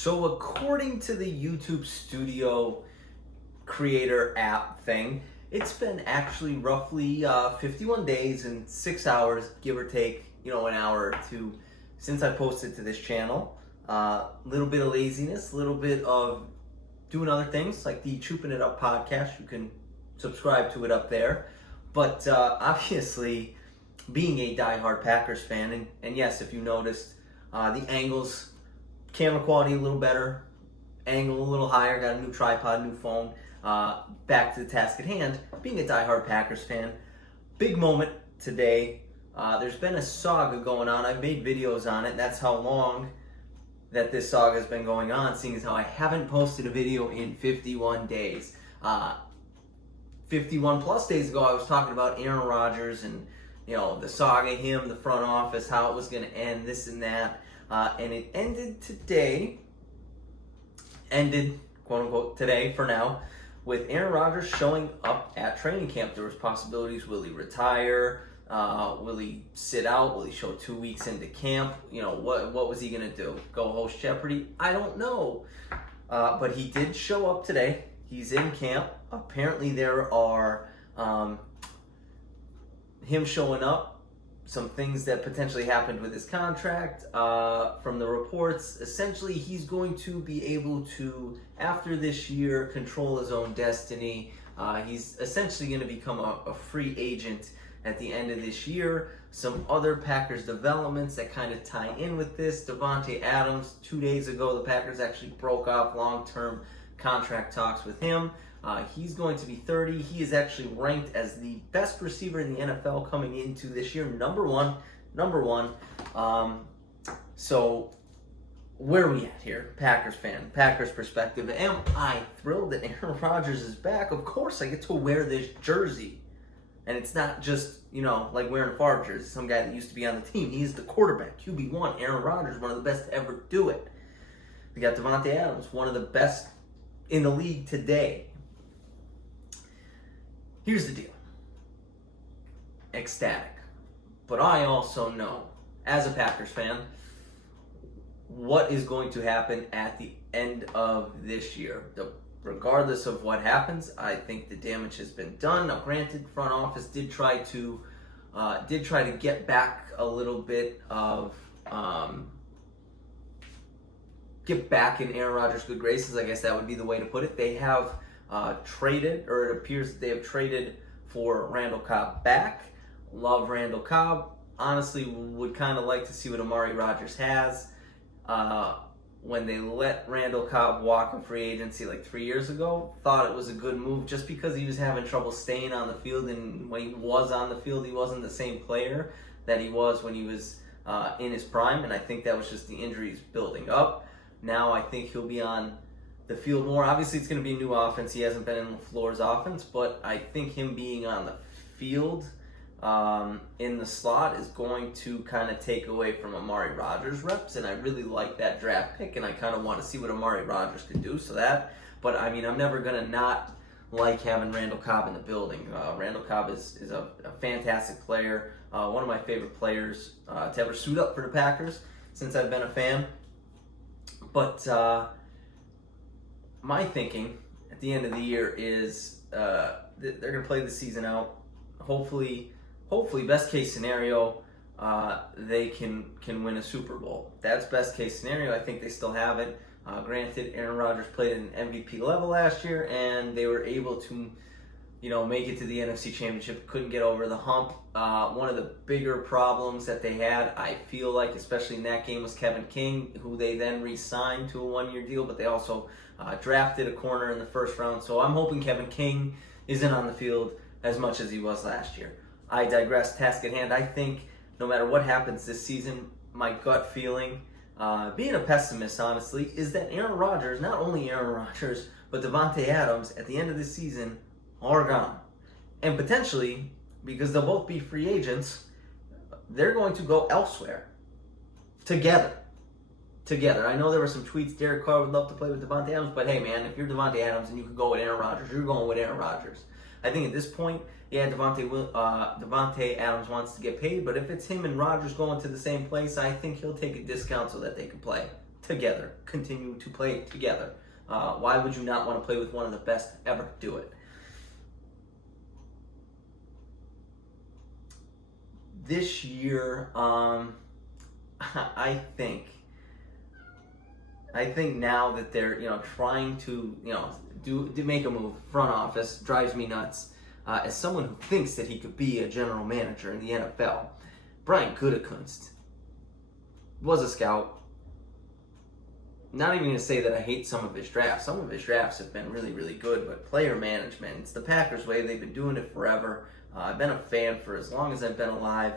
So according to the YouTube Studio Creator app thing, it's been actually roughly 51 days and 6 hours, give or take, an hour or two since I posted to this channel. A little bit of laziness, a little bit of doing other things like the Chooping It Up podcast. You can subscribe to it up there. But obviously, being a diehard Packers fan, and yes, if you noticed, the angles, camera quality a little better, angle a little higher, got a new tripod, new phone. Back to the task at hand, being a diehard Packers fan, big moment today. There's been a saga going on. I've made videos on it. That's how long that this saga has been going on, seeing as how I haven't posted a video in 51 days. 51 plus days ago, I was talking about Aaron Rodgers and the saga, him, the front office, how it was going to end, this and that. And it ended today, quote unquote today for now, with Aaron Rodgers showing up at training camp. There was possibilities: will he retire? Will he sit out? Will he show 2 weeks into camp? What was he gonna do? Go host Jeopardy? I don't know. But he did show up today. He's in camp. Apparently there are him showing up, some things that potentially happened with his contract. From the reports, essentially he's going to be able to, after this year, control his own destiny. He's essentially going to become a free agent at the end of this year. Some other Packers developments that kind of tie in with this: Davante Adams, 2 days ago, the Packers actually broke off long-term contract talks with him. He's going to be 30. He is actually ranked as the best receiver in the NFL coming into this year. Number one. So where are we at here? Packers fan, Packers perspective. Am I thrilled that Aaron Rodgers is back? Of course I get to wear this jersey. And it's not just, like wearing a Favre jersey, some guy that used to be on the team. He's the quarterback, QB1. Aaron Rodgers, one of the best to ever do it. We got Davante Adams, one of the best in the league today. Here's the deal. Ecstatic. But I also know, as a Packers fan, what is going to happen at the end of this year. Regardless of what happens, I think the damage has been done. Now, granted, front office did try to get back a little bit of get back in Aaron Rodgers' good graces. I guess that would be the way to put it. They have traded, or it appears that they have traded for Randall Cobb back. Love Randall Cobb. Honestly, would kind of like to see what Amari Rodgers has. When they let Randall Cobb walk in free agency like 3 years ago, thought it was a good move just because he was having trouble staying on the field, and when he was on the field, he wasn't the same player that he was when he was in his prime, and I think that was just the injuries building up. Now I think he'll be on the field more. Obviously, it's going to be a new offense. He hasn't been in LaFleur's offense, but I think him being on the field in the slot is going to kind of take away from Amari Rodgers' reps, and I really like that draft pick, and I kind of want to see what Amari Rodgers could do. But I mean, I'm never going to not like having Randall Cobb in the building. Randall Cobb is a fantastic player, one of my favorite players to ever suit up for the Packers since I've been a fan. But my thinking at the end of the year is they're going to play the season out. Hopefully, best case scenario, they can win a Super Bowl. That's best case scenario. I think they still have it. Granted, Aaron Rodgers played at an MVP level last year, and they were able to, make it to the NFC Championship. Couldn't get over the hump. One of the bigger problems that they had, I feel like, especially in that game, was Kevin King, who they then re-signed to a one-year deal, but they also drafted a corner in the first round. So I'm hoping Kevin King isn't on the field as much as he was last year. I digress. Task at hand. I think no matter what happens this season, my gut feeling, being a pessimist, honestly, is that Aaron Rodgers, not only Aaron Rodgers, but Davante Adams, at the end of the season, are gone. And potentially, because they'll both be free agents, they're going to go elsewhere. Together. I know there were some tweets, Derek Carr would love to play with Davante Adams, but hey man, if you're Davante Adams and you could go with Aaron Rodgers, you're going with Aaron Rodgers. I think at this point, yeah, Davante Adams wants to get paid, but if it's him and Rodgers going to the same place, I think he'll take a discount so that they can play. together, continue to play together. Why would you not want to play with one of the best ever to do it? This year, I think now that they're trying to do make a move, front office drives me nuts. As someone who thinks that he could be a general manager in the NFL, Brian Gutekunst was a scout. Not even going to say that I hate some of his drafts. Some of his drafts have been really, really good, but player management, it's the Packers way. They've been doing it forever. I've been a fan for as long as I've been alive.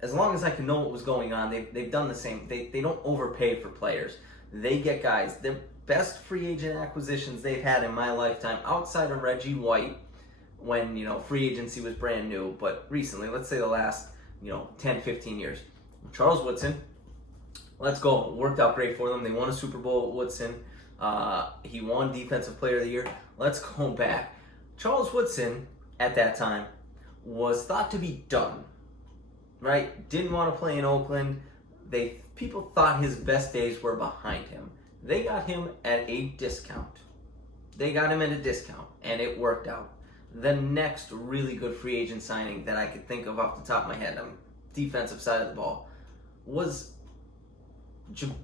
As long as I can know what was going on, they've done the same. They don't overpay for players. They get guys. The best free agent acquisitions they've had in my lifetime, outside of Reggie White, when free agency was brand new, but recently, let's say the last 10, 15 years. Charles Woodson, let's go. Worked out great for them. They won a Super Bowl with Woodson. He won Defensive Player of the Year. Let's go back. Charles Woodson, at that time, was thought to be done. Right? Didn't want to play in Oakland. People thought his best days were behind him. They got him at a discount. And it worked out. The next really good free agent signing that I could think of off the top of my head on the defensive side of the ball was Julius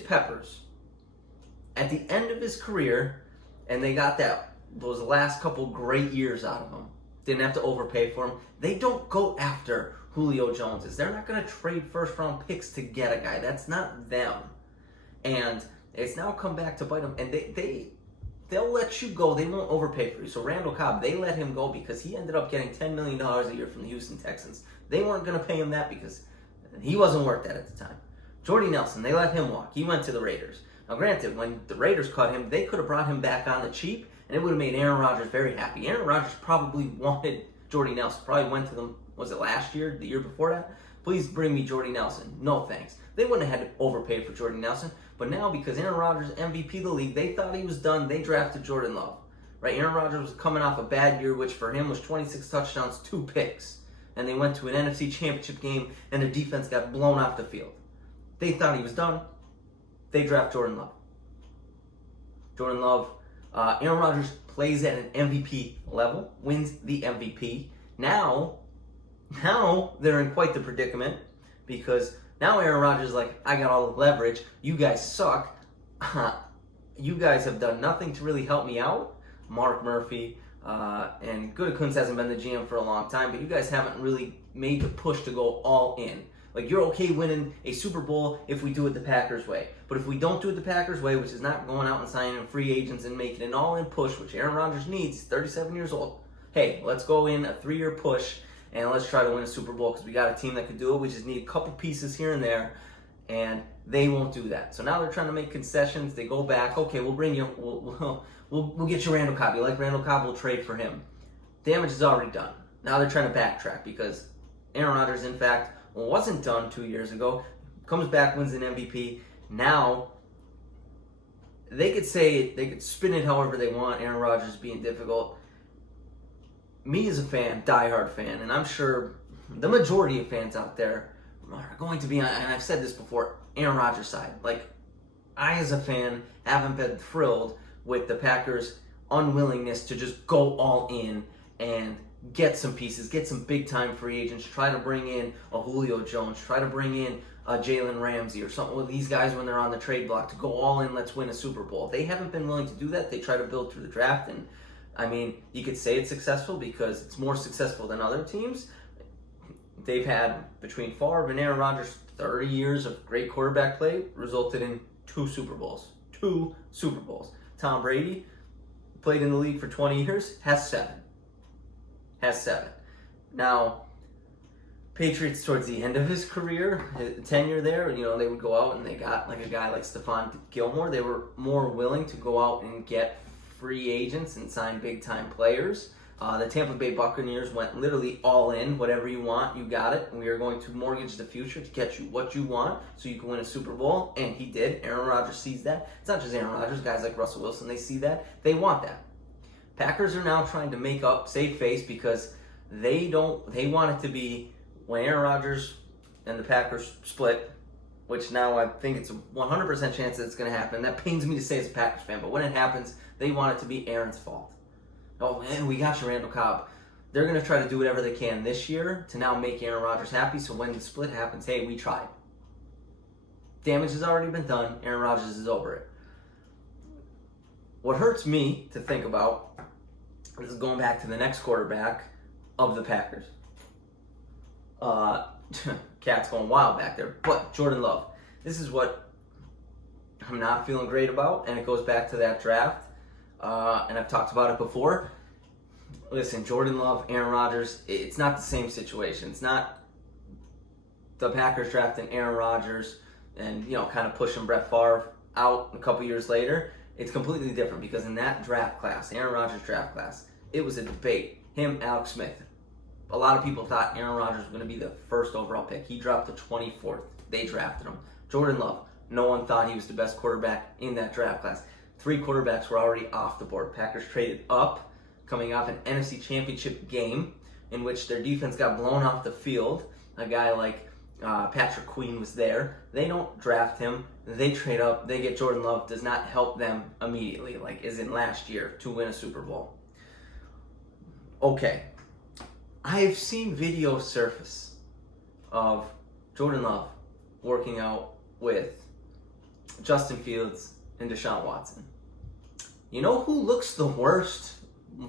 Peppers. At the end of his career, and they got those last couple great years out of him. Didn't have to overpay for him. They don't go after Julio Joneses. They're not going to trade first-round picks to get a guy. That's not them. And it's now come back to bite them. And they'll let you go. They won't overpay for you. So Randall Cobb, they let him go because he ended up getting $10 million a year from the Houston Texans. They weren't going to pay him that because he wasn't worth that at the time. Jordy Nelson, they let him walk. He went to the Raiders. Now, granted, when the Raiders cut him, they could have brought him back on the cheap, and it would have made Aaron Rodgers very happy. Aaron Rodgers probably wanted Jordy Nelson. Probably went to them, was it last year, the year before that? Please bring me Jordy Nelson. No thanks. They wouldn't have had to overpay for Jordy Nelson, but now because Aaron Rodgers MVP of the league, they thought he was done. They drafted Jordan Love. Right? Aaron Rodgers was coming off a bad year, which for him was 26 touchdowns, 2 picks. And they went to an NFC Championship game, and their defense got blown off the field. They thought he was done. They draft Jordan Love. Aaron Rodgers plays at an MVP level, wins the MVP. Now they're in quite the predicament because now Aaron Rodgers is like, I got all the leverage. You guys suck. You guys have done nothing to really help me out. Mark Murphy and Gutekunst hasn't been the GM for a long time, but you guys haven't really made the push to go all in. Like, you're okay winning a Super Bowl if we do it the Packers way. But if we don't do it the Packers way, which is not going out and signing free agents and making an all-in push, which Aaron Rodgers needs, 37 years old, hey, let's go in a 3-year push and let's try to win a Super Bowl because we got a team that could do it. We just need a couple pieces here and there, and they won't do that. So now they're trying to make concessions. They go back. Okay, we'll bring you. We'll get you Randall Cobb. You like Randall Cobb? We'll trade for him. Damage is already done. Now they're trying to backtrack because Aaron Rodgers, in fact, wasn't done 2 years ago. Comes back, wins an MVP. Now they could say it, they could spin it however they want. Aaron Rodgers being difficult. Me as a fan, diehard fan, and I'm sure the majority of fans out there are going to be on, and I've said this before, Aaron Rodgers' side. Like, I as a fan haven't been thrilled with the Packers' unwillingness to just go all in and get some pieces, get some big-time free agents, try to bring in a Julio Jones, try to bring in a Jalen Ramsey or something with these guys when they're on the trade block to go all in, let's win a Super Bowl. They haven't been willing to do that. They try to build through the draft, and I mean, you could say it's successful because it's more successful than other teams. They've had, between Favre and Aaron Rodgers, 30 years of great quarterback play, resulted in 2 Super Bowls. 2 Super Bowls. Tom Brady played in the league for 20 years, has 7. Now, Patriots towards the end of his career, tenure there, they would go out and they got like a guy like Stephon Gilmore. They were more willing to go out and get free agents and sign big-time players. The Tampa Bay Buccaneers went literally all in. Whatever you want, you got it. We are going to mortgage the future to get you what you want so you can win a Super Bowl. And he did. Aaron Rodgers sees that. It's not just Aaron Rodgers. Guys like Russell Wilson, they see that. They want that. Packers are now trying to save face because they want it to be when Aaron Rodgers and the Packers split, which now I think it's a 100% chance that it's going to happen. That pains me to say as a Packers fan, but when it happens, they want it to be Aaron's fault. Oh, man, we got you, Randall Cobb. They're going to try to do whatever they can this year to now make Aaron Rodgers happy, so when the split happens, hey, we tried. Damage has already been done. Aaron Rodgers is over it. What hurts me to think about is going back to the next quarterback of the Packers. Cat's going wild back there. But Jordan Love. This is what I'm not feeling great about, and it goes back to that draft. And I've talked about it before. Listen, Jordan Love, Aaron Rodgers, it's not the same situation. It's not the Packers drafting Aaron Rodgers and, kind of pushing Brett Favre out a couple years later. It's completely different because in that draft class, Aaron Rodgers draft class, it was a debate. Him, Alex Smith. A lot of people thought Aaron Rodgers was going to be the first overall pick. He dropped to 24th. They drafted him. Jordan Love. No one thought he was the best quarterback in that draft class. 3 quarterbacks were already off the board. Packers traded up, coming off an NFC Championship game in which their defense got blown off the field. A guy like Patrick Queen was there. They don't draft him. They trade up. They get Jordan Love. Does not help them immediately, like as in last year, to win a Super Bowl. Okay. I've seen videos surface of Jordan Love working out with Justin Fields and Deshaun Watson. You know who looks the worst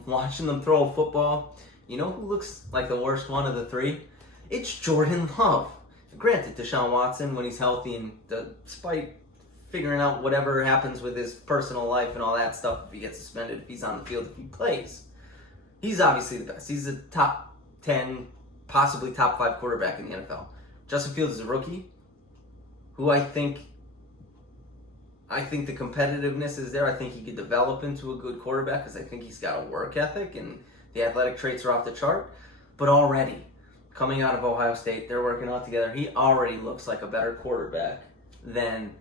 watching them throw a football? You know who looks like the worst one of the 3? It's Jordan Love. Granted, Deshaun Watson, when he's healthy and despite figuring out whatever happens with his personal life and all that stuff, if he gets suspended, if he's on the field, if he plays, he's obviously the best. He's a top 10, possibly top 5 quarterback in the NFL. Justin Fields is a rookie who I think the competitiveness is there. I think he could develop into a good quarterback because I think he's got a work ethic and the athletic traits are off the chart. But already, coming out of Ohio State, they're working out together. He already looks like a better quarterback than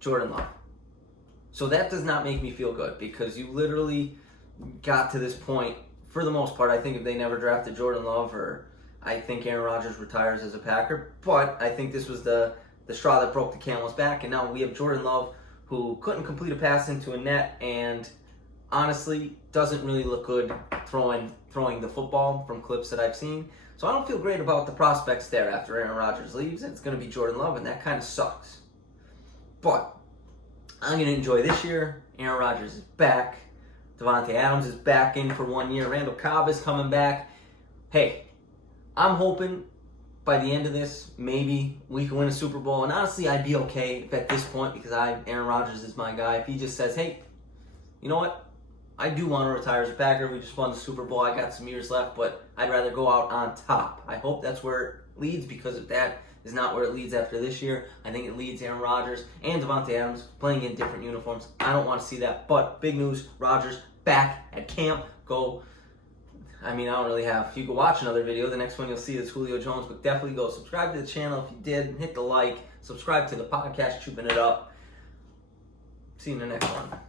Jordan Love. So that does not make me feel good because you literally got to this point, for the most part, I think if they never drafted Jordan Love, or I think Aaron Rodgers retires as a Packer, but I think this was the straw that broke the camel's back, and now we have Jordan Love who couldn't complete a pass into a net and honestly doesn't really look good throwing the football from clips that I've seen. So I don't feel great about the prospects there after Aaron Rodgers leaves. It's going to be Jordan Love, and that kind of sucks. But I'm going to enjoy this year. Aaron Rodgers is back. Davante Adams is back in for 1 year. Randall Cobb is coming back. Hey, I'm hoping by the end of this, maybe we can win a Super Bowl. And honestly, I'd be okay if at this point, because Aaron Rodgers is my guy, if he just says, hey, you know what? I do want to retire as a Packer. We just won the Super Bowl. I got some years left, but I'd rather go out on top. I hope that's where it leads, because if that is not where it leads after this year, I think it leads Aaron Rodgers and Davante Adams playing in different uniforms. I don't want to see that. But big news, Rodgers back at camp. I don't really have. If you go watch another video, the next one you'll see is Julio Jones, but definitely go subscribe to the channel if you did. Hit the like. Subscribe to the podcast, Chooping It Up. See you in the next one.